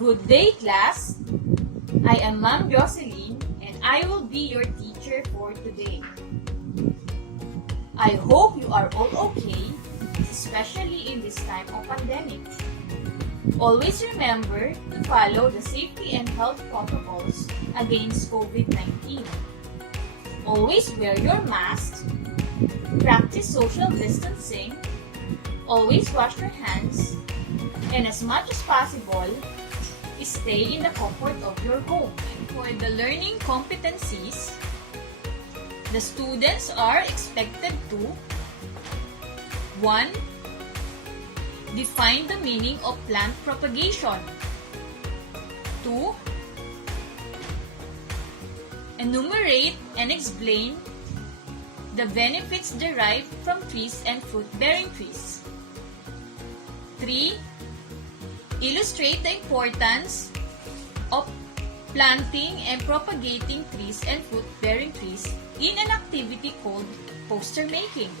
Good day, class. I am Ma'am Jocelyn and I will be your teacher for today. I hope you are all okay, especially in this time of pandemic. Always remember to follow the safety and health protocols against COVID-19. Always wear your mask, practice social distancing, always wash your hands, and as much as possible, stay in the comfort of your home. For the learning competencies, the students are expected to 1. Define the meaning of plant propagation. 2. Enumerate and explain the benefits derived from trees and fruit-bearing trees. 3. Illustrate the importance of planting and propagating trees and fruit-bearing trees in an activity called poster making.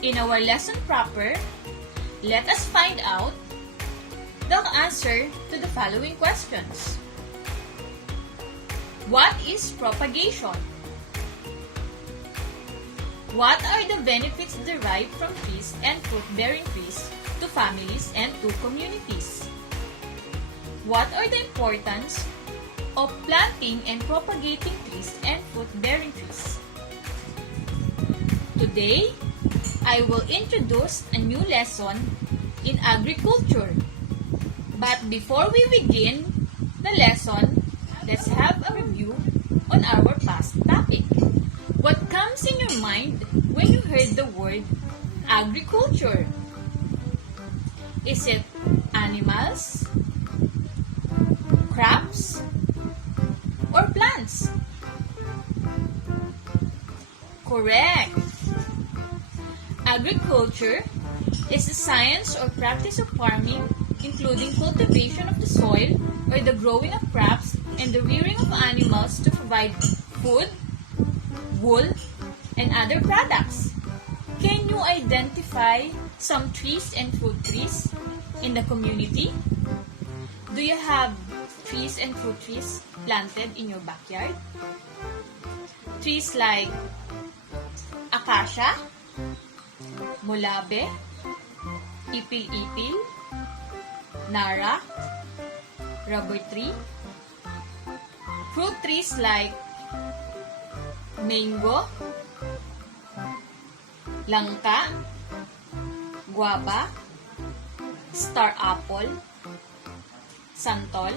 In our lesson proper, let us find out the answer to the following questions. What is propagation? What are the benefits derived from trees and fruit-bearing trees to families and to communities? What are the importance of planting and propagating trees and fruit-bearing trees? Today, I will introduce a new lesson in agriculture. But before we begin the lesson, let's have a review on our past topic. What comes in your mind when you heard the word agriculture? Is it animals, crops, or plants? Correct! Agriculture is the science or practice of farming, including cultivation of the soil or the growing of crops and the rearing of animals to provide food, wool, and other products. Can you identify some trees and fruit trees in the community? Do you have trees and fruit trees planted in your backyard? Trees like acacia, mulabe, ipil-ipil, nara, rubber tree, fruit trees like mango, langka, guava, star apple, santol.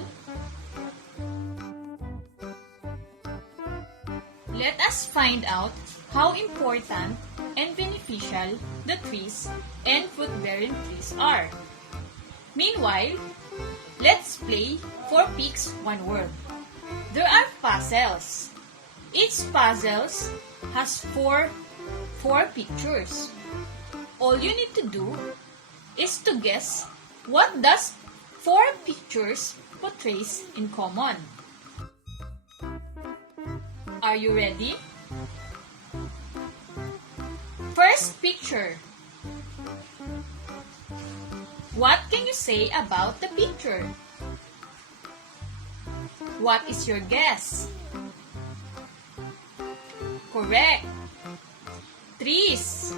Let us find out how important and beneficial the trees and fruit-bearing trees are. Meanwhile, let's play 4 pigs, 1 word. There are puzzles. Each puzzle has four pictures. All you need to do is to guess what does 4 pictures portrays in common. Are you ready? First picture. What can you say about the picture? What is your guess? Correct. Trees.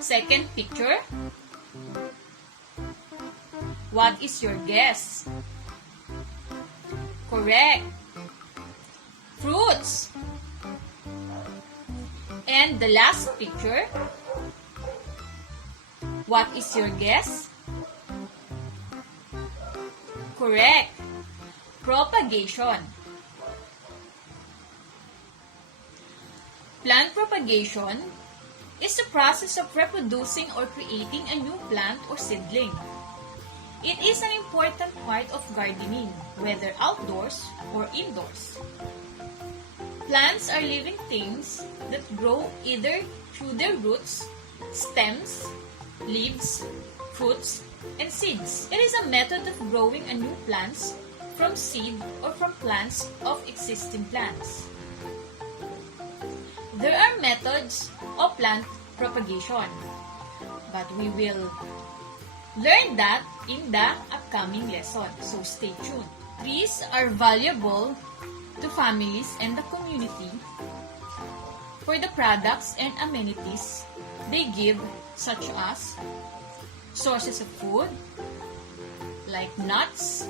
Second picture. What is your guess? Correct. Fruits. And the last picture. What is your guess? Correct. Propagation. Plant propagation is the process of reproducing or creating a new plant or seedling. It is an important part of gardening, whether outdoors or indoors. Plants are living things that grow either through their roots, stems, leaves, fruits, and seeds. It is a method of growing a new plants from seed or from plants of existing plants. There are methods of plant propagation. But we will learn that in the upcoming lesson, so stay tuned. Trees are valuable to families and the community for the products and amenities they give, such as sources of food like nuts,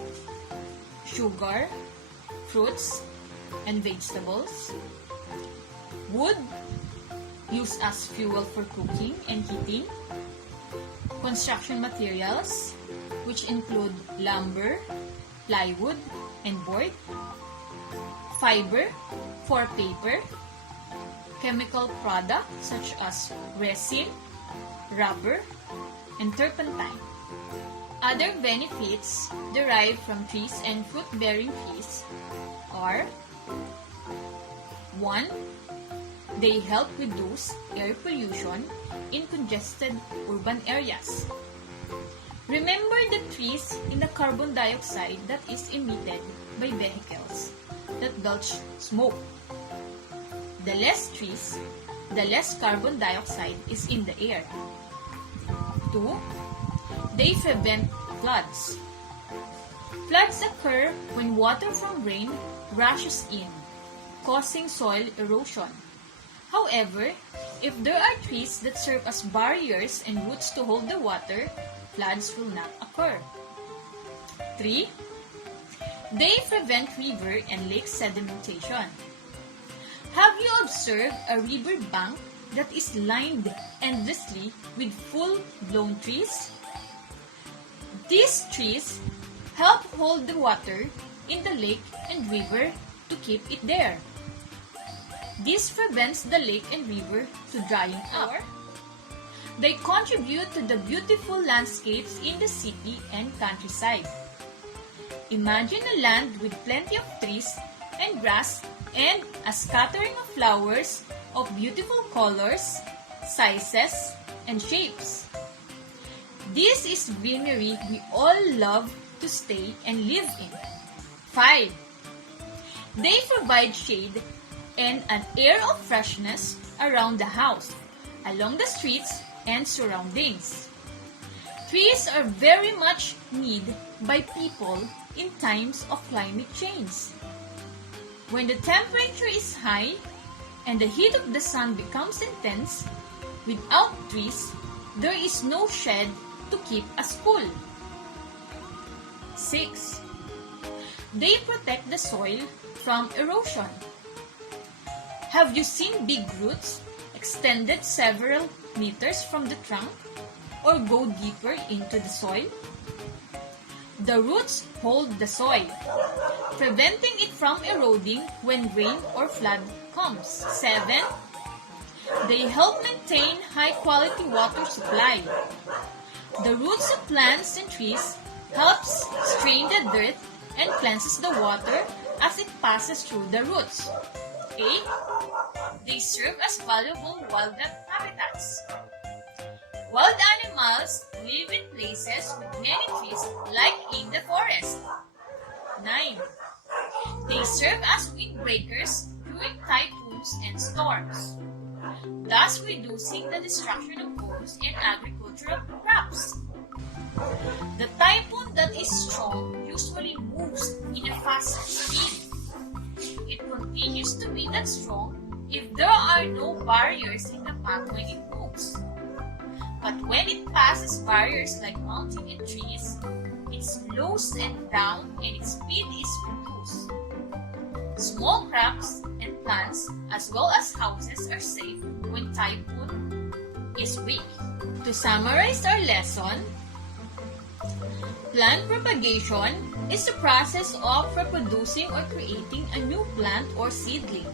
sugar, fruits, and vegetables, wood used as fuel for cooking and heating, construction materials, which include lumber, plywood, and board, fiber for paper, chemical products such as resin, rubber, and turpentine. Other benefits derived from trees and fruit-bearing trees are: 1. They help reduce air pollution in congested urban areas. Remember the trees in the carbon dioxide that is emitted by vehicles that belch smoke. The less trees, the less carbon dioxide is in the air. 2. They prevent floods. Floods occur when water from rain rushes in, causing soil erosion. However, if there are trees that serve as barriers and roots to hold the water, floods will not occur. 3. They prevent river and lake sedimentation. Have you observed a river bank that is lined endlessly with full-blown trees? These trees help hold the water in the lake and river to keep it there. This prevents the lake and river to drying up. They contribute to the beautiful landscapes in the city and countryside. Imagine a land with plenty of trees and grass and a scattering of flowers of beautiful colors, sizes, and shapes. This is greenery we all love to stay and live in. 5. They provide shade and an air of freshness around the house, along the streets, and surroundings. Trees are very much needed by people in times of climate change. When the temperature is high and the heat of the sun becomes intense, without trees, there is no shade to keep us cool. 6. They protect the soil from erosion. Have you seen big roots extended several meters from the trunk or go deeper into the soil? The roots hold the soil, preventing it from eroding when rain or flood comes. 7. They help maintain high-quality water supply. The roots of plants and trees helps strain the dirt and cleanses the water as it passes through the roots. 8. They serve as valuable wildlife habitats. Wild animals live in places with many trees, like in the forest. 9. They serve as windbreakers during typhoons and storms, thus reducing the destruction of homes and agricultural crops. The typhoon that is strong usually moves in a fast speed. It continues to be that strong if there are no barriers in the path when it moves. But when it passes barriers like mountains and trees, it slows and down and its speed is reduced. Small crops and plants as well as houses are safe when typhoon is weak. To summarize our lesson, plant propagation is the process of reproducing or creating a new plant or seedling.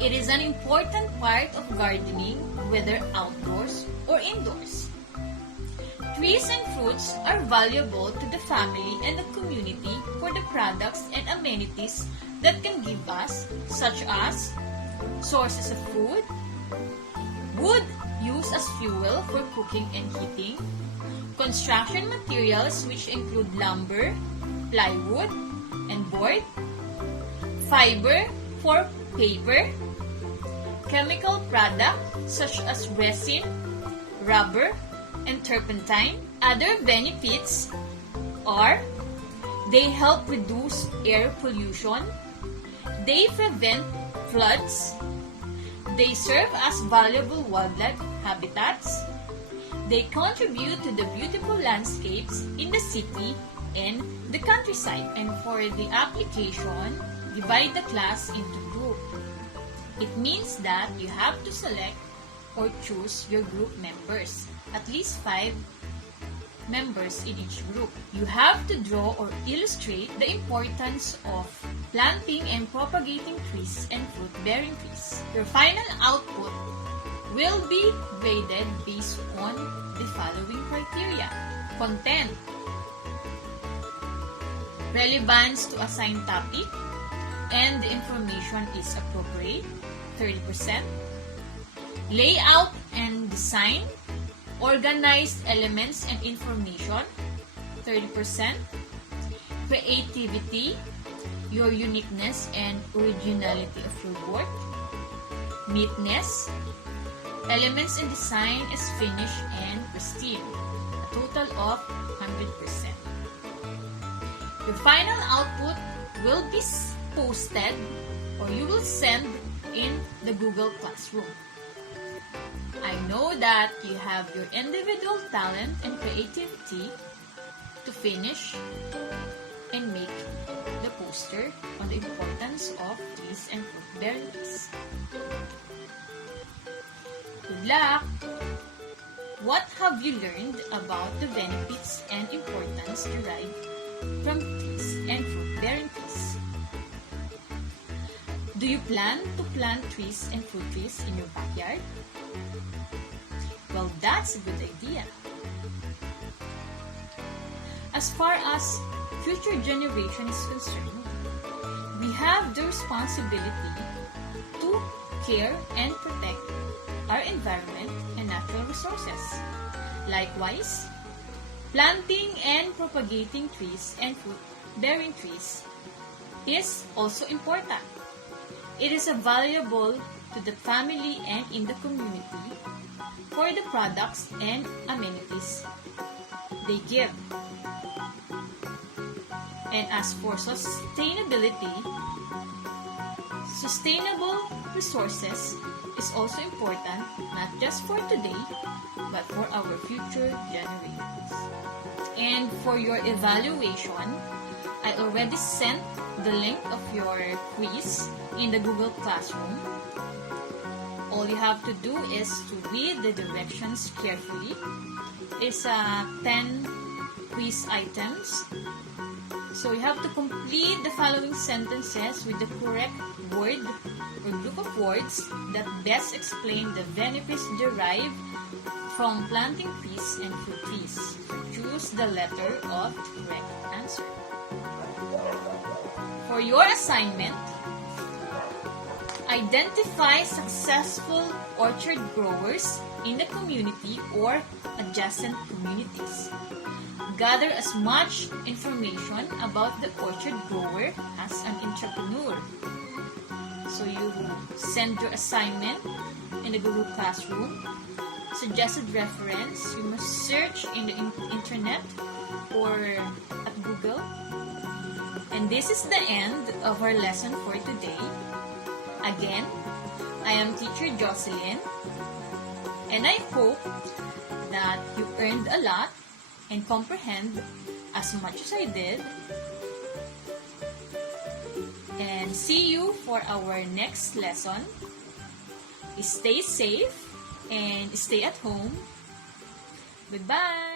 It is an important part of gardening, whether outdoors or indoors. Trees and fruits are valuable to the family and the community for the products and amenities that can give us, such as sources of food, wood used as fuel for cooking and heating, construction materials which include lumber, plywood, and board, fiber for paper, chemical products such as resin, rubber, and turpentine. Other benefits are they help reduce air pollution, they prevent floods, they serve as valuable wildlife habitats, they contribute to the beautiful landscapes in the city and the countryside. And for the application, divide the class into groups. It means that you have to select or choose your group members, at least 5 members in each group. You have to draw or illustrate the importance of planting and propagating trees and fruit-bearing trees. Your final output will be graded based on the following criteria: content, relevance to assigned topic, and the information is appropriate, 30%, layout and design, organized elements and information, 30%, creativity, your uniqueness and originality of your work, neatness, elements and design is finished and pristine, a total of 100%. Your final output will be posted or you will send in the Google Classroom. I know that you have your individual talent and creativity to finish and make the poster on the importance of trees and fruit-bearing trees. Good luck! What have you learned about the benefits and importance derived from trees and fruit-bearing trees? Do you plan to plant trees and fruit trees in your backyard? Well, that's a good idea. As far as future generation is concerned, we have the responsibility to care and protect our environment and natural resources. Likewise, planting and propagating trees and fruit-bearing trees is also important. It is valuable to the family and in the community for the products and amenities they give. And as for sustainability, sustainable resources is also important not just for today, but for our future generations. And for your evaluation, I already sent the link of your quiz in the Google Classroom. All you have to do is to read the directions carefully. It's 10 quiz items. So you have to complete the following sentences with the correct word or group of words that best explain the benefits derived from planting trees and fruit trees. Choose the letter of the correct answer. For your assignment, identify successful orchard growers in the community or adjacent communities. Gather as much information about the orchard grower as an entrepreneur. So you send your assignment in the Google Classroom. Suggested reference, you must search in the internet or at Google. And this is the end of our lesson for today. Again, I am Teacher Jocelyn, and I hope that you earned a lot and comprehend as much as I did. And see you for our next lesson. Stay safe and stay at home. Goodbye!